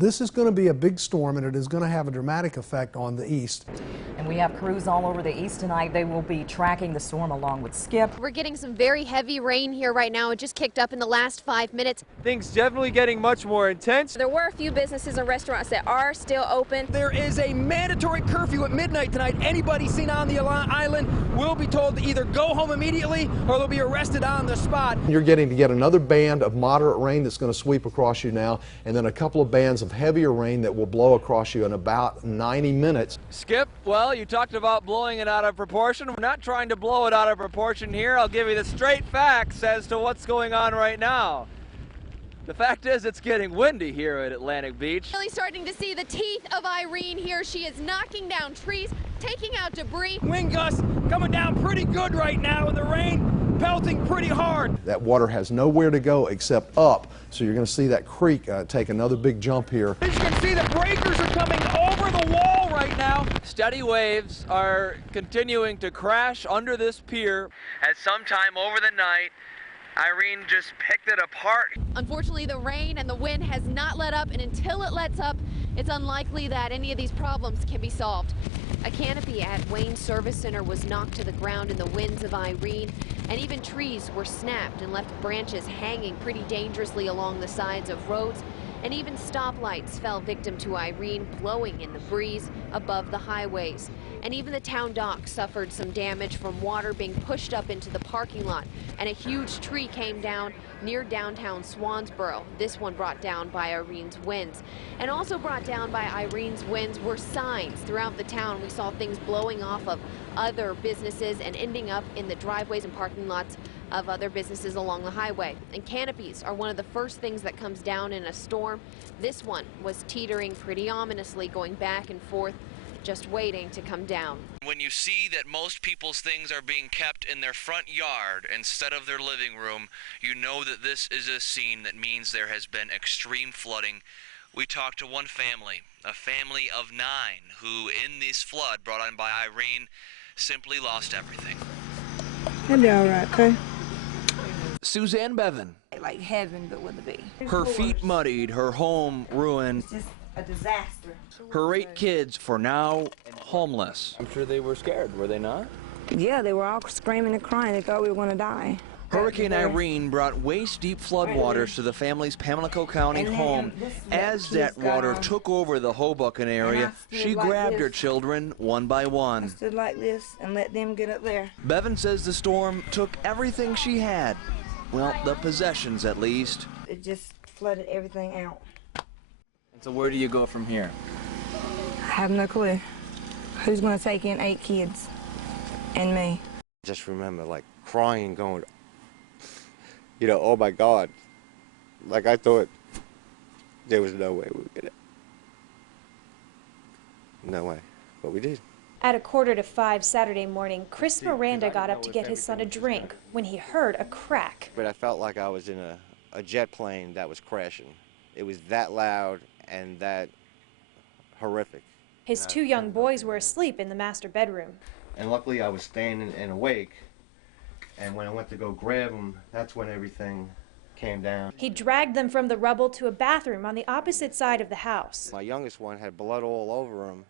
This is going to be a big storm, and it is going to have a dramatic effect on the east. And we have crews all over the east tonight. They will be tracking the storm along with Skip. We're getting some very heavy rain here right now. It just kicked up in the last 5 minutes. Things definitely getting much more intense. There were a few businesses and restaurants that are still open. There is a mandatory curfew at midnight tonight. Anybody seen on the island will be told to either go home immediately or they'll be arrested on the spot. You're getting to get another band of moderate rain that's going to sweep across you now, and then a couple of bands of heavier rain that will blow across you in about 90 minutes. Skip, well, you talked about blowing it out of proportion. We're not trying to blow it out of proportion here. I'll give you the straight facts as to what's going on right now. The fact is, it's getting windy here at Atlantic Beach. Really starting to see the teeth of Irene here. She is knocking down trees, taking out debris. Wind gusts coming down pretty good right now, and the rain pelting pretty hard. That water has nowhere to go except up, so you're going to see that creek take another big jump here. As you can see, the breakers are coming over the wall right now. Steady waves are continuing to crash under this pier. At some time over the night, Irene just picked it apart. Unfortunately, the rain and the wind has not let up, and until it lets up, it's unlikely that any of these problems can be solved. A canopy at Wayne Service Center was knocked to the ground in the winds of Irene, and even trees were snapped and left branches hanging pretty dangerously along the sides of roads, and even stoplights fell victim to Irene, blowing in the breeze above the highways. And even the town dock suffered some damage from water being pushed up into the parking lot, and a huge tree came down near downtown Swansboro. This one brought down by Irene's winds. And also brought down by Irene's winds were signs throughout the town. We saw things blowing off of other businesses and ending up in the driveways and parking lots of other businesses along the highway. And canopies are one of the first things that comes down in a storm. This one was teetering pretty ominously, going back and forth, just waiting to come down. When you see that most people's things are being kept in their front yard instead of their living room, you know that this is a scene that means there has been extreme flooding. We talked to one family, a family of 9, who in this flood brought on by Irene simply lost everything. He'll be all right, okay? Suzanne Bevan. Like heaven, but with a B. Her feet muddied, her home ruined. It's just a disaster. Her 8 kids, for now, homeless. I'm sure they were scared, were they not? Yeah, they were all screaming and crying. They thought we were going to die. Hurricane Irene brought waist-deep floodwaters to the family's Pamlico County home. As that water took over the Hoboken area, she grabbed her children one by one. I stood like this and let them get up there. Bevan says the storm took everything she had. Well, the possessions at least. It just flooded everything out. So where do you go from here? I have no clue. Who's going to take in 8 kids and me? Just remember, like, crying, going, you know, oh my God. Like, I thought there was no way we would get it. No way, but we did. At 4:45 Saturday morning, Chris Miranda got up to get his son a drink when he heard a crack. But I felt like I was in a jet plane that was crashing. It was that loud and that horrific. His 2 young boys were asleep in the master bedroom. And luckily I was standing and awake, and when I went to go grab them, that's when everything came down. He dragged them from the rubble to a bathroom on the opposite side of the house. My youngest one had blood all over him,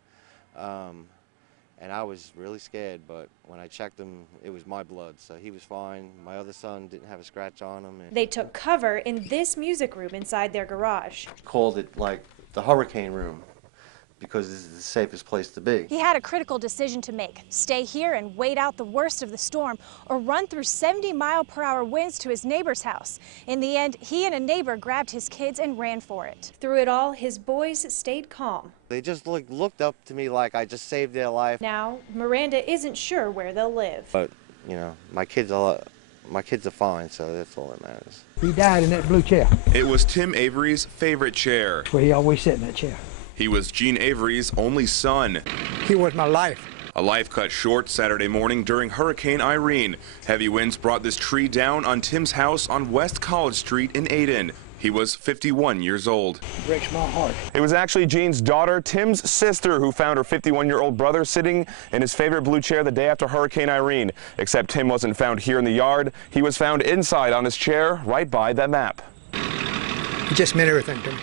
and I was really scared, but when I checked him, it was my blood, so he was fine. My other son didn't have a scratch on him. They took cover in this music room inside their garage. Called it like the hurricane room, because this is the safest place to be. He had a critical decision to make: stay here and wait out the worst of the storm, or run through 70-mile-per-hour winds to his neighbor's house. In the end, he and a neighbor grabbed his kids and ran for it. Through it all, his boys stayed calm. They just looked up to me like I just saved their life. Now, Miranda isn't sure where they'll live. But, you know, my kids are fine, so that's all that matters. He died in that blue chair. It was Tim Avery's favorite chair. Well, he always sat in that chair. He was Gene Avery's only son. He was my life. A life cut short Saturday morning during Hurricane Irene. Heavy winds brought this tree down on Tim's house on West College Street in Ayden. He was 51 years old. It breaks my heart. It was actually Gene's daughter, Tim's sister, who found her 51-year-old brother sitting in his favorite blue chair the day after Hurricane Irene. Except Tim wasn't found here in the yard. He was found inside on his chair right by that map. It just meant everything to me.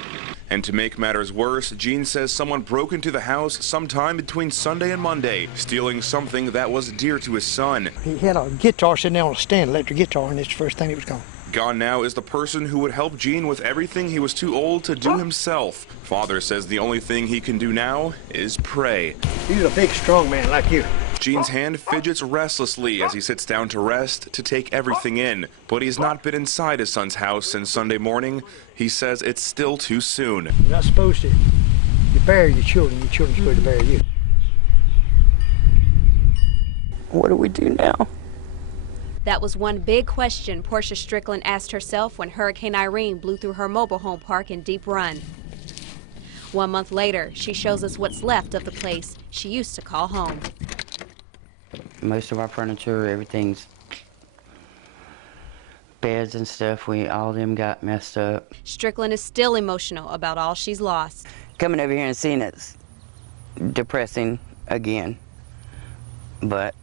And to make matters worse, Gene says someone broke into the house sometime between Sunday and Monday, stealing something that was dear to his son. He had a guitar sitting there on a stand, electric guitar, and it's the first thing that was gone. Gone now is the person who would help Gene with everything he was too old to do himself. Father says the only thing he can do now is pray. He's a big, strong man like you. Gene's hand fidgets restlessly as he sits down to rest to take everything in. But he's not been inside his son's house since Sunday morning. He says it's still too soon. You're not supposed to. You bury your children supposed to bury you. What do we do now? That was one big question Portia Strickland asked herself when Hurricane Irene blew through her mobile home park in Deep Run. 1 month later, she shows us what's left of the place she used to call home. Most of our furniture, everything's beds and stuff, all of them got messed up. Strickland is still emotional about all she's lost. Coming over here and seeing it's depressing again, but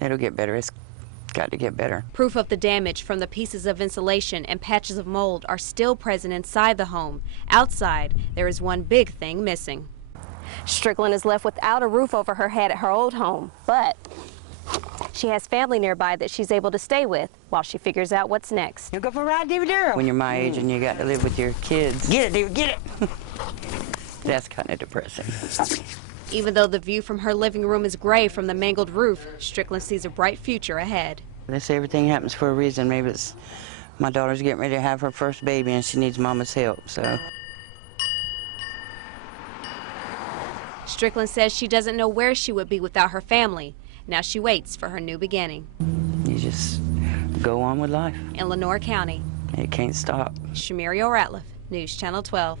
it'll get better. It's got to get better. Proof of the damage from the pieces of insulation and patches of mold are still present inside the home. Outside, there is one big thing missing. Strickland is left without a roof over her head at her old home, but she has family nearby that she's able to stay with while she figures out what's next. You go for a ride, David Durham. When you're my age and you got to live with your kids. Get it, David, get it. That's kind of depressing. Even though the view from her living room is gray from the mangled roof, Strickland sees a bright future ahead. They say everything happens for a reason. Maybe it's my daughter's getting ready to have her first baby and she needs mama's help, so. Strickland says she doesn't know where she would be without her family. Now she waits for her new beginning. You just go on with life. In Lenore County. It can't stop. Shamiria Ratliff, News Channel 12.